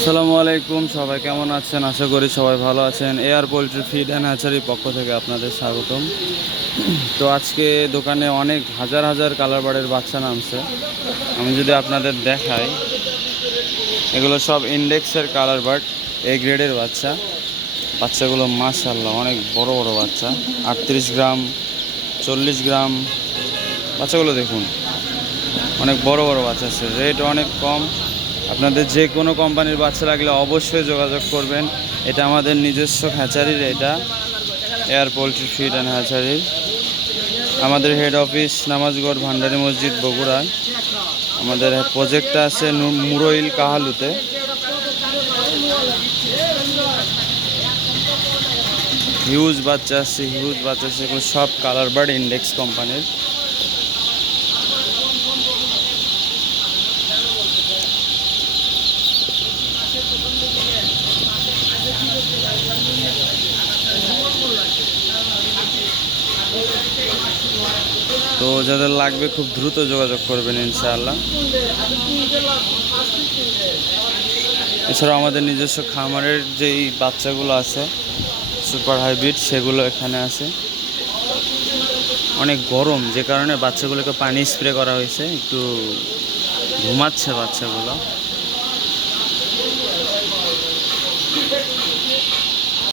আসসালামু আলাইকুম, সবাই কেমন আছেন? আশা করি সবাই ভালো আছেন। এয়ার পোলট্রি ফিড অ্যান্ড হ্যাচারির পক্ষ থেকে আপনাদের স্বাগতম। তো আজকে দোকানে অনেক হাজার হাজার কালার বার্ডের বাচ্চা নামছে। আমি যদি আপনাদের দেখাই, এগুলো সব ইন্ডেক্সের কালার বার্ড এ গ্রেডের বাচ্চা। বাচ্চাগুলো মাশাল্লাহ অনেক বড় বড় বাচ্চা। আটত্রিশ গ্রাম, চল্লিশ গ্রাম। বাচ্চাগুলো দেখুন, অনেক বড় বড় বাচ্চা আছে। রেট অনেক কম। আপনাদের যে কোনো কোম্পানির বাচ্চা লাগলে অবশ্যই যোগাযোগ করবেন। এটা আমাদের নিজস্ব হ্যাচারির, এটা এয়ার পোলট্রি ফিড অ্যান্ড হ্যাচারির। আমাদের হেড অফিস নামাজগড় ভান্ডারি মসজিদ বগুড়া আমাদের প্রজেক্টটা আছে মুরইল কাহালুতে। হিউজ বাচ্চা আছে হিউজ বাচ্চা আছে সব কালার বার্ড ইন্ডেক্স কোম্পানির তো যাদের লাগবে খুব দ্রুত যোগাযোগ করবেন ইনশাআল্লাহ। এছাড়াও আমাদের নিজস্ব খামারের যেই বাচ্চাগুলো আছে, সুপার হাইব্রিড, সেগুলো এখানে আছে। অনেক গরম, যে কারণে বাচ্চাগুলোকে পানি স্প্রে করা হয়েছে, একটু ঘুমাচ্ছে বাচ্চাগুলো।